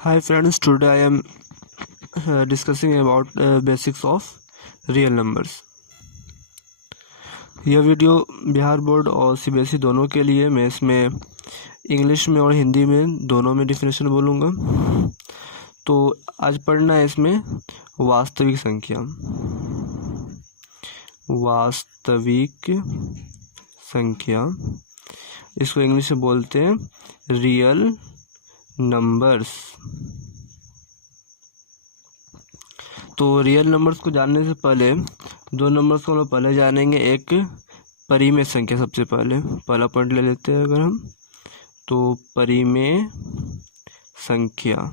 Hi friends, today I am discussing about basics of real numbers. यह video Bihar board और CBSE दोनों के लिए मैं इसमें इंग्लिश में और हिंदी में दोनों में डिफिनेशन बोलूँगा। तो आज पढ़ना है इसमें वास्तविक संख्या। वास्तविक संख्या इसको इंग्लिश में बोलते हैं रियल नंबर्स। तो रियल नंबर्स को जानने से पहले दो नंबर्स को हम लोग पहले जानेंगे। एक परिमेय संख्या, सबसे पहला पॉइंट ले लेते हैं अगर हम, तो परिमेय संख्या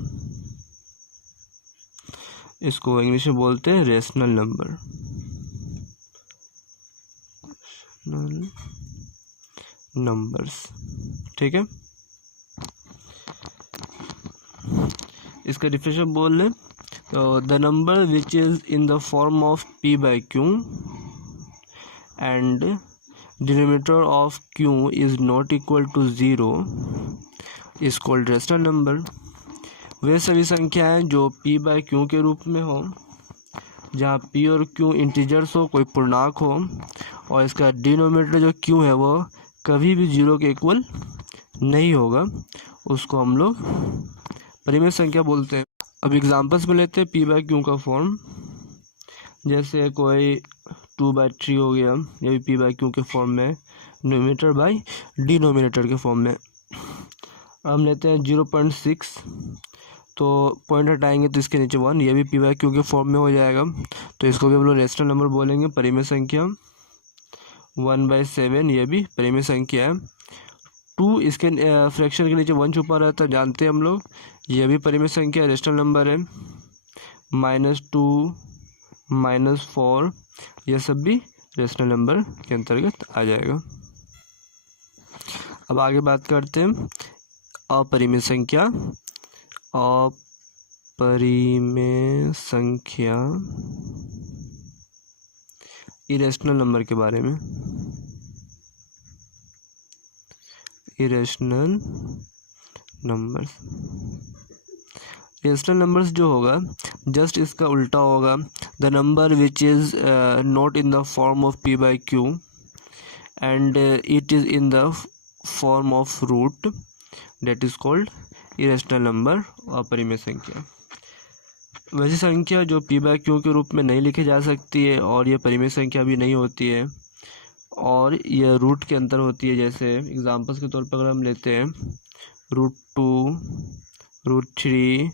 इसको इंग्लिश में बोलते हैं रेशनल नंबर। नंबर्स, ठीक है। इसका डिफिनेशन बोल लें तो the number which is in the form of p by q and denominator of q is not equal to 0 is called rational number। वे सभी संख्याएं जो p by q के रूप में हो, जहाँ p और q इंटीजर्स हो, कोई पूर्णांक हो, और इसका डिनोमिनेटर जो q है वो कभी भी 0 के इक्वल नहीं होगा, उसको हम लोग परिमेय संख्या बोलते हैं। अब एग्जांपल्स में लेते हैं p by q का फॉर्म। जैसे कोई 2/3 हो गया, ये भी p by q के फॉर्म में, न्यूमरेटर बाय डिनोमिनेटर के फॉर्म में। हम लेते हैं 0.6, तो पॉइंट हटाएंगे तो इसके नीचे 1, ये भी p by q के फॉर्म में हो जाएगा, तो इसको भी हम लोग रेशनल नंबर बोलेंगे, परिमेय संख्या। 1/7 ये भी परिमेय संख्या है। 2 इसके फ्रैक्शन के नीचे 1 छुपा रहता है, जानते हैं हम लोग, ये भी परिमेय संख्या रेशनल नंबर है। -2 -4 यह सब भी रेशनल नंबर के अंतर्गत आ जाएगा। अब आगे बात करते हैं अपरिमेय संख्या। अपरिमेय संख्या इरेशनल नंबर के बारे में। इरेशनल नंबर्स, रेशनल नंबर्स जो होगा जस्ट इसका उल्टा होगा। The number which is not in the form of p by q and it is in the form of root, that is called irrational number, अपरिमेय संख्या। वैसी संख्या जो p by q के रूप में नहीं लिखी जा सकती है और ये परिमेय संख्या भी नहीं होती है, और यह रूट के अंदर होती है। जैसे एग्जांपल्स के तौर पर अगर हम लेते हैं √2, √3,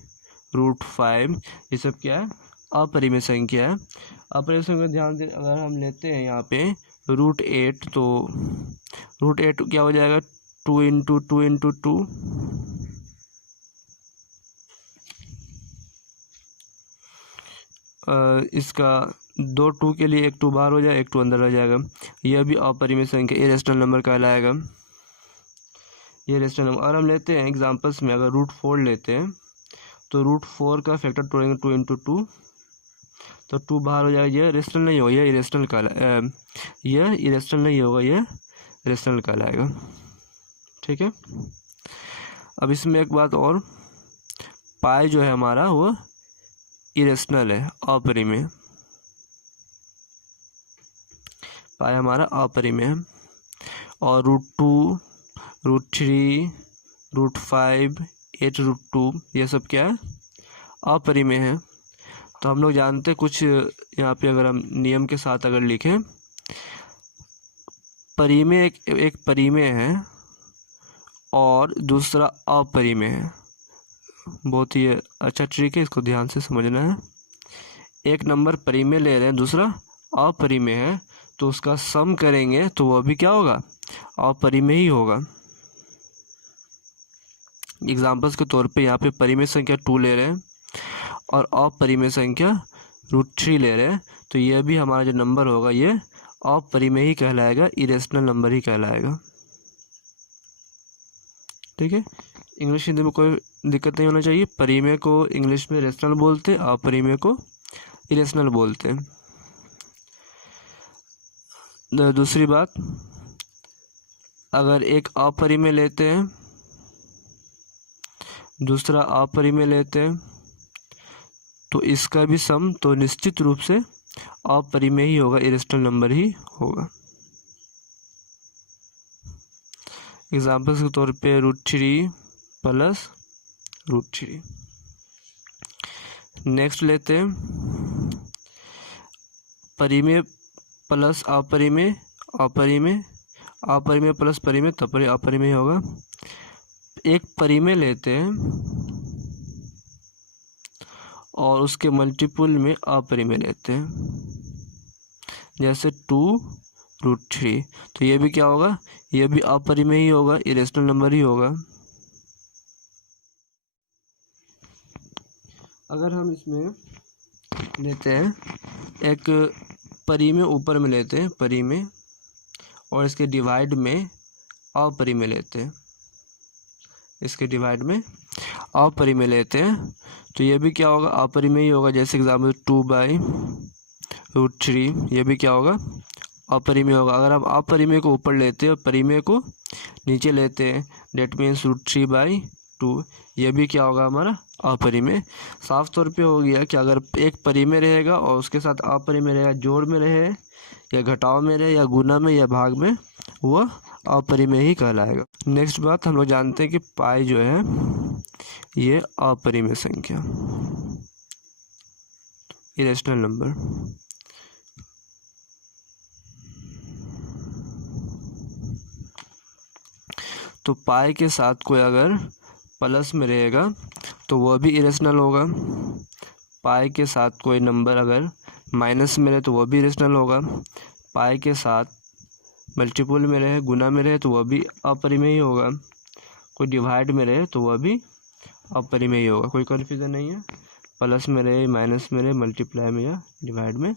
√5, ये सब क्या है? अपरिमेय संख्या है। अपरिमेय संख्या ध्यान से अगर हम लेते हैं यहाँ पे √8, तो √8 क्या हो जाएगा? 2 × 2 × 2। इसका 2 2 के लिए एक 2 बाहर हो जाए, एक 2 अंदर रह जाएगा। यह भी अपरिमेय संख्या, ये रेशनल नंबर कहलाएगा। ये रेशनल नंबर। और हम लेते हैं एग्जांपल्स में, अगर √4 लेते हैं तो √4 का फैक्टर तोड़ेंगे 2 × 2, तो 2 बाहर हो जाएगा। यह रेशनल नहीं होगा, यह इरेशनल यह इरेशनल नहीं होगा, यह रेशनल कहलाएगा, ठीक है। अब इसमें एक बात और, पाई जो है हमारा वो इरेशनल है, अपरिमेय। पाई हमारा अपरिमेय है। और √2, √3, √5, 8 √2 ये सब क्या है? अपरिमेय है। तो हम लोग जानते हैं कुछ यहाँ पे, अगर हम नियम के साथ अगर लिखें, परिमेय एक परिमेय है और दूसरा अपरिमेय है। बहुत ही अच्छा ट्रिक है, इसको ध्यान से समझना है। एक नंबर परिमेय ले रहे हैं, दूसरा अपरिमेय है, तो उसका सम करेंगे तो वह भी क्या होगा? अपरिमेय ही होगा। एग्जांपल्स के तौर पे यहाँ पे परिमेय संख्या 2 ले रहे हैं और अपरिमेय संख्या √3 ले रहे हैं, तो यह भी हमारा जो नंबर होगा ये अपरिमेय ही कहलाएगा, इरेशनल नंबर ही कहलाएगा, ठीक है। इंग्लिश हिंदी में कोई दिक्कत नहीं होना चाहिए। परिमेय को इंग्लिश में रेशनल बोलते हैं, अपरिमेय को इरेशनल बोलते हैं। दूसरी बात, अगर एक अपरिमेय लेते हैं दूसरा अपरिमेय लेते हैं तो इसका भी सम तो निश्चित रूप से अपरिमेय ही होगा, इरेशनल नंबर ही होगा। एग्जाम्पल्स के तौर पे √3 प्लस √3। नेक्स्ट लेते हैं परिमेय प्लस अपरिमेय, अपरिमेय, अपरिमेय प्लस परिमेय, तब अपरिमेय होगा। एक परिमेय लेते हैं और उसके मल्टीपल में अपरिमेय लेते हैं, जैसे 2√3, तो ये भी क्या होगा, ये भी अपरिमेय ही होगा, इरेशनल नंबर ही होगा। अगर हम इसमें लेते हैं एक परिमेय ऊपर में लेते हैं परिमेय, और इसके डिवाइड में अपरिमेय लेते हैं, इसके डिवाइड में अपरिमेय लेते हैं, तो ये भी क्या होगा, अपरिमेय ही होगा। जैसे एग्जाम्पल 2/√3, ये भी क्या होगा, अपरिमेय होगा। अगर हम अपरिमेय को ऊपर लेते हैं और परिमेय को नीचे लेते हैं, डेट मीन्स √3/2, ये भी क्या होगा, हमारा अपरिमेय। साफ तौर पे हो गया कि अगर एक परिमेय रहेगा और उसके साथ अपरिमेय रहेगा, जोड़ में रहे या घटाव में रहे या गुना में या भाग में, वह अपरिमेय ही कहलाएगा। नेक्स्ट बात, हम लोग जानते हैं कि पाई जो है ये अपरिमेय संख्या, इरेशनल नंबर। तो पाई के साथ कोई अगर प्लस में रहेगा तो वह भी इरेशनल होगा। पाई के साथ कोई नंबर अगर माइनस में रहे तो वह भी इरेशनल होगा। पाई के साथ मल्टीपल में रहे, गुना में रहे, तो वह भी अपरिमेय ही होगा। कोई डिवाइड में रहे तो वह भी अपरिमेय ही होगा, कोई कन्फ्यूजन नहीं है। प्लस में रहे, माइनस में रहे, मल्टीप्लाई में या डिवाइड में,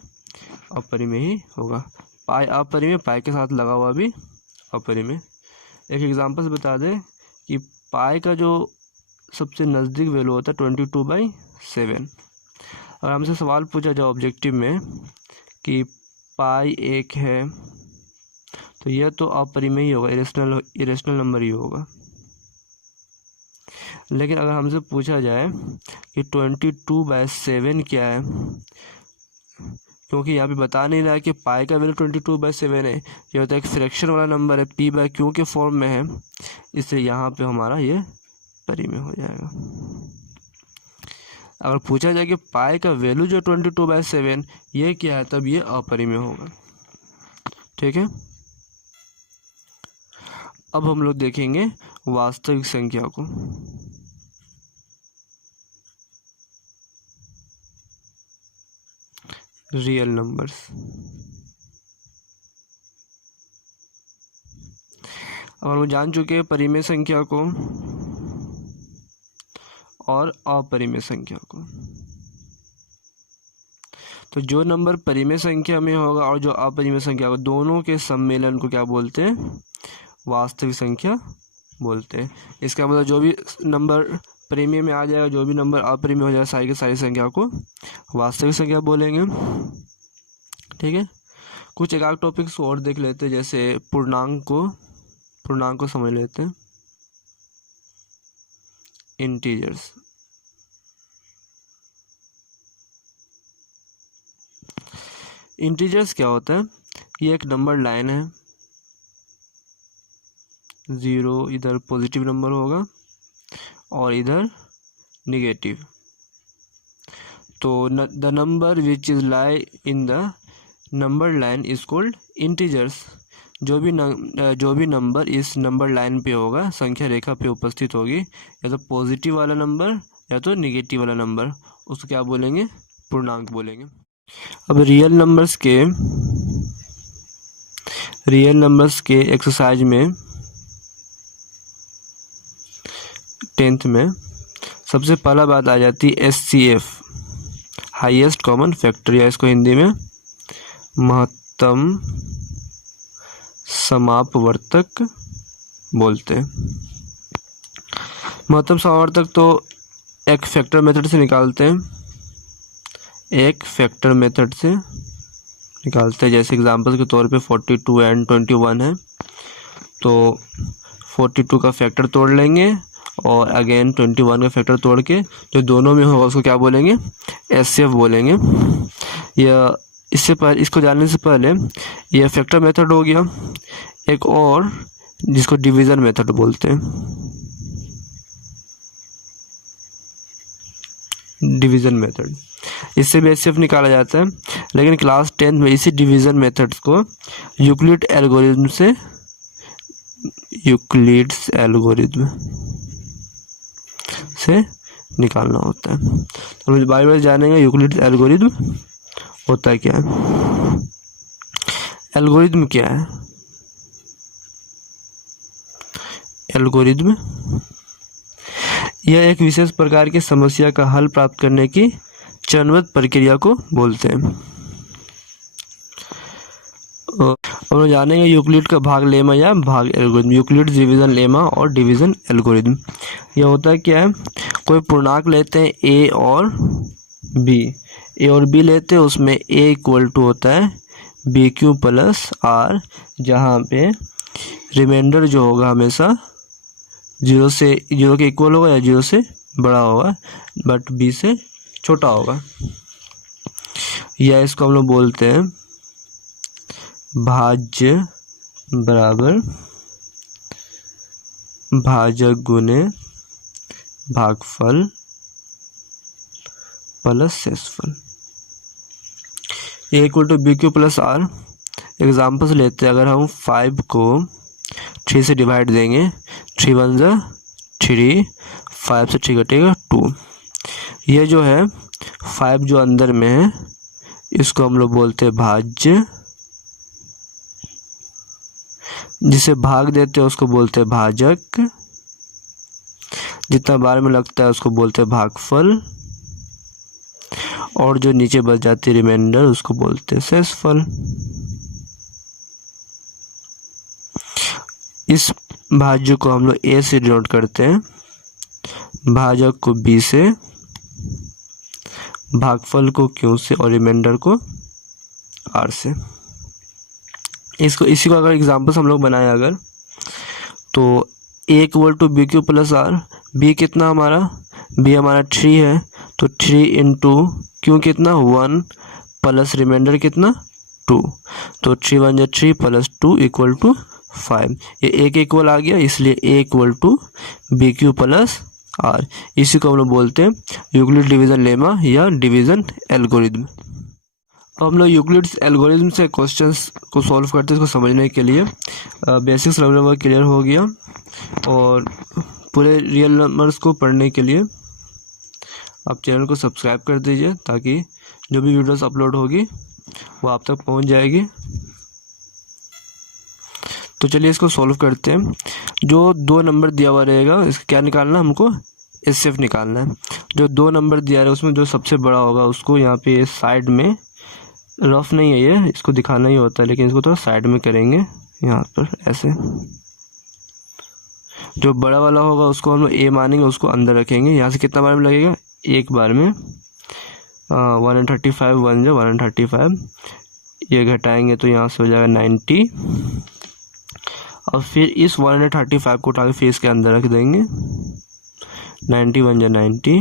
अपरिमेय ही होगा। पाई अपरिमेय, पाई के साथ लगा हुआ भी अपरिमेय। एक एग्जांपल बता दें कि पाई का जो सबसे नज़दीक वैल्यू होता है 22/7। अगर हमसे सवाल पूछा जाए ऑब्जेक्टिव में कि पाई 1 है, तो यह तो अपरिमेय ही होगा, इरेशनल नंबर ही होगा। लेकिन अगर हमसे पूछा जाए कि 22/7 क्या है, क्योंकि यहाँ पे बता नहीं रहा है कि पाई का वैल्यू 22/7 है, ये होता है एक फ्रैक्शन वाला नंबर है, p/q के फॉर्म में है, इसलिए यहाँ पे हमारा ये परिमेय हो जाएगा। अगर पूछा जाए कि पाई का वैल्यू जो 22/7 ये क्या है, तब ये अपरिमेय होगा। ठीक है, अब हम लोग देखेंगे वास्तविक संख्या को। Real numbers. अब हम जान चुके हैं परिमेय संख्या को और अपरिमेय संख्या को। तो जो नंबर परिमेय संख्या में होगा और जो अपरिमेय संख्या होगा, दोनों के सम्मेलन को क्या बोलते हैं, वास्तविक संख्या बोलते हैं। इसका मतलब जो भी नंबर परिमेय में आ जाएगा, जो भी नंबर अपरिमेय हो जाएगा, सारी की सारी संख्या को वास्तविक संख्या बोलेंगे। ठीक है, कुछ एक आध टॉपिक्स और देख लेते हैं, जैसे पूर्णांक को समझ लेते हैं। इंटीजर्स, इंटीजर्स क्या होता है, ये एक नंबर लाइन है, 0 इधर पॉजिटिव नंबर होगा और इधर निगेटिव। तो the number which is lie in the number line is called integers. जो भी नंबर इस नंबर लाइन पे होगा, संख्या रेखा पे उपस्थित होगी, या तो पॉजिटिव वाला नंबर या तो निगेटिव वाला नंबर, उसको क्या बोलेंगे, पूर्णांक बोलेंगे। अब रियल नंबर्स के एक्सरसाइज में 10th में सबसे पहला बात आ जाती है SCF, हाईएस्ट कॉमन फैक्टर, या इसको हिंदी में महत्तम समापवर्तक बोलते हैं। महत्तम समापवर्तक तो एक फैक्टर मेथड से निकालते हैं, जैसे एग्जांपल के तौर पे 42 एंड 21 है, तो 42 का फैक्टर तोड़ लेंगे और अगेन 21 का फैक्टर तोड़ के जो दोनों में होगा उसको क्या बोलेंगे, एचसीएफ बोलेंगे। या इससे पहले, इसको जानने से पहले, यह फैक्टर मेथड हो गया। एक और जिसको डिवीज़न मेथड बोलते हैं, डिवीज़न मेथड, इससे भी एचसीएफ निकाला जाता है। लेकिन क्लास 10 में इसी डिवीज़न मेथड्स को यूक्लिड एल्गोरिथम से, यूक्लिड्स एल्गोरिथम से निकालना होता है। तो हम बार बार जानेंगे यूक्लिड्स एल्गोरिथम होता है क्या है। एल्गोरिथम क्या है? एल्गोरिथम यह एक विशेष प्रकार की समस्या का हल प्राप्त करने की चरणबद्ध प्रक्रिया को बोलते हैं। अब हम जानेंगे यूक्लिड का भाग लेमा या भाग एल्गोरिथम। यूक्लिड डिवीजन लेमा और डिवीजन एल्गोरिथम, यह होता है क्या है, कोई पूर्णांक लेते हैं ए और बी लेते हैं, उसमें ए इक्वल टू होता है बी क्यू प्लस आर, जहाँ पे रिमाइंडर जो होगा हमेशा 0 के इक्वल होगा या 0 से बड़ा होगा, बट बी से छोटा होगा। या इसको हम लोग बोलते हैं भाज्य बराबर भाजक गुने भागफल प्लस शेषफल। A equal to B Q plus R. Example से लेते हैं, अगर हम 5 को 3 से डिवाइड देंगे, 3 1 जा 3, 5 से 3 कटेगा 2। ये जो है 5 जो अंदर में है इसको हम लोग बोलते हैं भाज्य, जिसे भाग देते हैं उसको बोलते हैं भाजक, जितना बार में लगता है उसको बोलते हैं भागफल, और जो नीचे बच जाती है रिमाइंडर उसको बोलते हैं शेषफल। इस भाज्य को हम लोग ए से डिनोट करते हैं, भाजक को बी से, भागफल को क्यू से और रिमाइंडर को आर से। इसी को अगर एग्जाम्पल्स हम लोग बनाए अगर, तो A equal to B Q plus R, B कितना हमारा, बी हमारा 3 है, तो 3 इंटू क्यू कितना 1 प्लस रिमाइंडर कितना 2, तो 3 1 जा 3 प्लस 2 इक्वल टू 5। ये ए के इक्वल आ गया, इसलिए A equal to B Q plus R. इसी को हम लोग बोलते हैं यूक्लिड डिवीजन लेमा या डिवीजन एल्गोरिथम। अब हम लोग यूक्लिड्स एल्गोरिथम से क्वेश्चंस को सॉल्व करते हैं। इसको समझने के लिए बेसिक्स नंबर क्लियर हो गया, और पूरे रियल नंबर्स को पढ़ने के लिए आप चैनल को सब्सक्राइब कर दीजिए, ताकि जो भी वीडियोस अपलोड होगी वो आप तक पहुंच जाएगी। तो चलिए इसको सॉल्व करते हैं। जो 2 नंबर दिया हुआ रहेगा, इसका क्या निकालना है हमको, एचसीएफ निकालना है। जो 2 नंबर दिया है उसमें जो सबसे बड़ा होगा उसको यहाँ पे साइड में, रफ नहीं है ये, इसको दिखाना ही होता है, लेकिन इसको थोड़ा साइड में करेंगे यहाँ पर ऐसे। जो बड़ा वाला होगा उसको हम लोग ए मानेंगे, उसको अंदर रखेंगे। यहाँ से कितना बार में लगेगा, एक बार में 135 1 जो 135, ये घटाएंगे तो यहाँ से हो जाएगा 90, और फिर इस 135 को उठा के फिर इसके अंदर रख देंगे, 90 1 जा 90,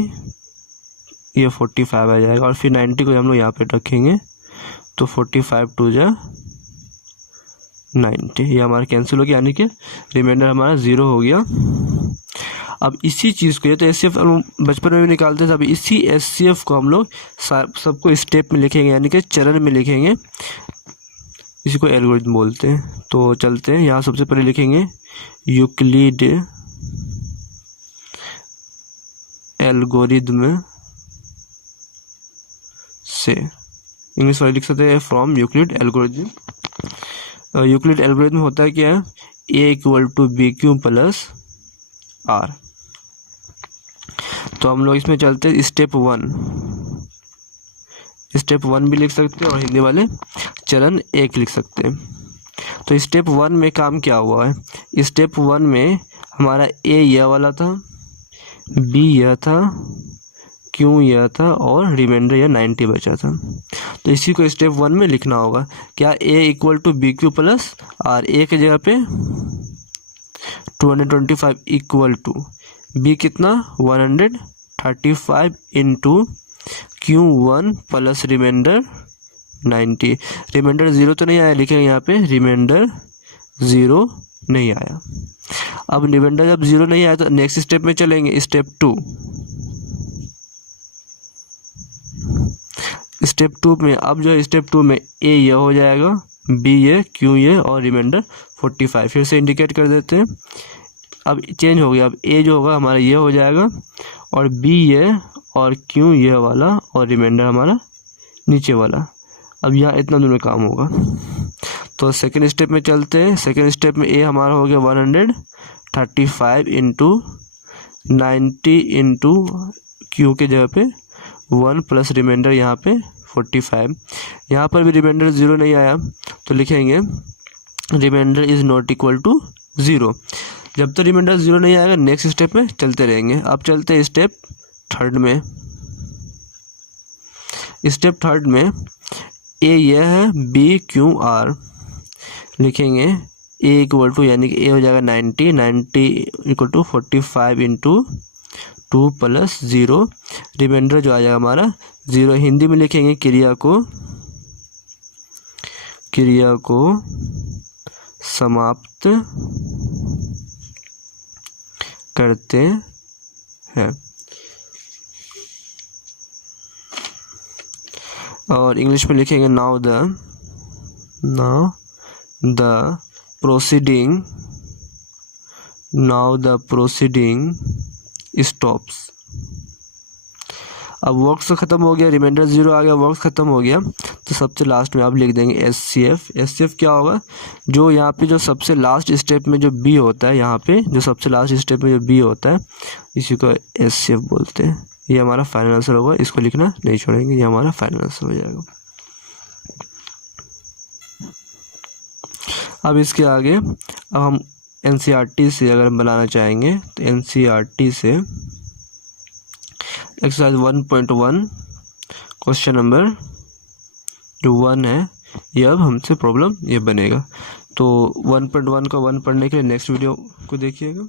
ये 45 आ जाएगा, और फिर 90 को हम लोग यहाँ पे रखेंगे, तो 45 2 जा 90, ये हमारा कैंसिल हो गया, यानी कि रिमाइंडर हमारा 0 हो गया। अब इसी चीज़ को, ये तो एचसीएफ बचपन में भी निकालते थे, अभी इसी एचसीएफ को हम लोग सबको स्टेप में लिखेंगे, यानी कि चरण में लिखेंगे। इसी को एल्गोरिथम बोलते हैं। तो चलते हैं, यहाँ सबसे पहले लिखेंगे यूक्लिड एल्गोरिथम से, इंग्लिश वाले लिख सकते हैं from Euclid algorithm. Euclid algorithm होता है क्या है, A equal to B Q plus R. तो हम लोग इसमें चलते हैं स्टेप 1 भी लिख सकते हैं, और हिंदी वाले चरण 1 लिख सकते हैं। तो स्टेप 1 में काम क्या हुआ है, स्टेप 1 में हमारा ए यह वाला था, बी यह था, क्यू यह था, और रिमाइंडर यह 90 बचा था। तो इसी को स्टेप 1 में लिखना होगा। क्या, A equal to B Q plus R, A की जगह पे 225 इक्वल टू बी कितना 135 into Q1 plus remainder 90। Reminder 0 तो नहीं आया, लिखेंगे यहाँ पे रिमाइंडर 0 नहीं आया। अब रिमाइंडर जब 0 नहीं आया तो नेक्स्ट स्टेप में चलेंगे, स्टेप 2। स्टेप 2 में अब जो है स्टेप 2 में ए ये हो जाएगा, बी ये, क्यू ये और रिमाइंडर 45। फिर से इंडिकेट कर देते हैं। अब चेंज हो गया, अब ए जो होगा हमारा ये हो जाएगा और बी ये और क्यू ये वाला और रिमाइंडर हमारा नीचे वाला। अब यहाँ इतना दूर में काम होगा। तो सेकेंड स्टेप में चलते हैं। सेकेंड स्टेप में ए हमारा हो गया 135 इंटू 90 इंटू क्यू के जगह पे 1 प्लस रिमाइंडर यहाँ पे 45। यहाँ पर भी रिमाइंडर 0 नहीं आया तो लिखेंगे reminder is not equal to 0। जब तक रिमाइंडर 0 नहीं आएगा नेक्स्ट स्टेप में चलते रहेंगे। अब चलते हैं स्टेप थर्ड में। स्टेप थर्ड में ए यह है, बी क्यू आर, लिखेंगे ए इक्वल टू यानी कि ए हो जाएगा 90 equal to 45 into 2 plus 0। Reminder जो आ जाएगा हमारा 0। हिंदी में लिखेंगे क्रिया को समाप्त करते हैं। और इंग्लिश में लिखेंगे नाउ द प्रोसीडिंग स्टॉप्स। अब वर्क्स तो खत्म हो गया, रिमाइंडर 0 आ गया, वर्क्स खत्म हो गया। तो सबसे लास्ट में आप लिख देंगे एचसीएफ क्या होगा, जो यहाँ पे जो सबसे लास्ट स्टेप में जो बी होता है, यहाँ पे जो सबसे लास्ट स्टेप में जो बी होता है इसी को एचसीएफ बोलते हैं। ये हमारा फाइनल आंसर होगा, इसको लिखना नहीं छोड़ेंगे, ये हमारा फाइनल आंसर हो जाएगा। अब इसके आगे अब हम एनसीईआरटी से अगर हम बनाना चाहेंगे तो एनसीईआरटी से एक्सरसाइज 1.1 क्वेश्चन नंबर जो 1 है ये अब हमसे प्रॉब्लम ये बनेगा। तो 1.1 का 1 पढ़ने के लिए नेक्स्ट वीडियो को देखिएगा।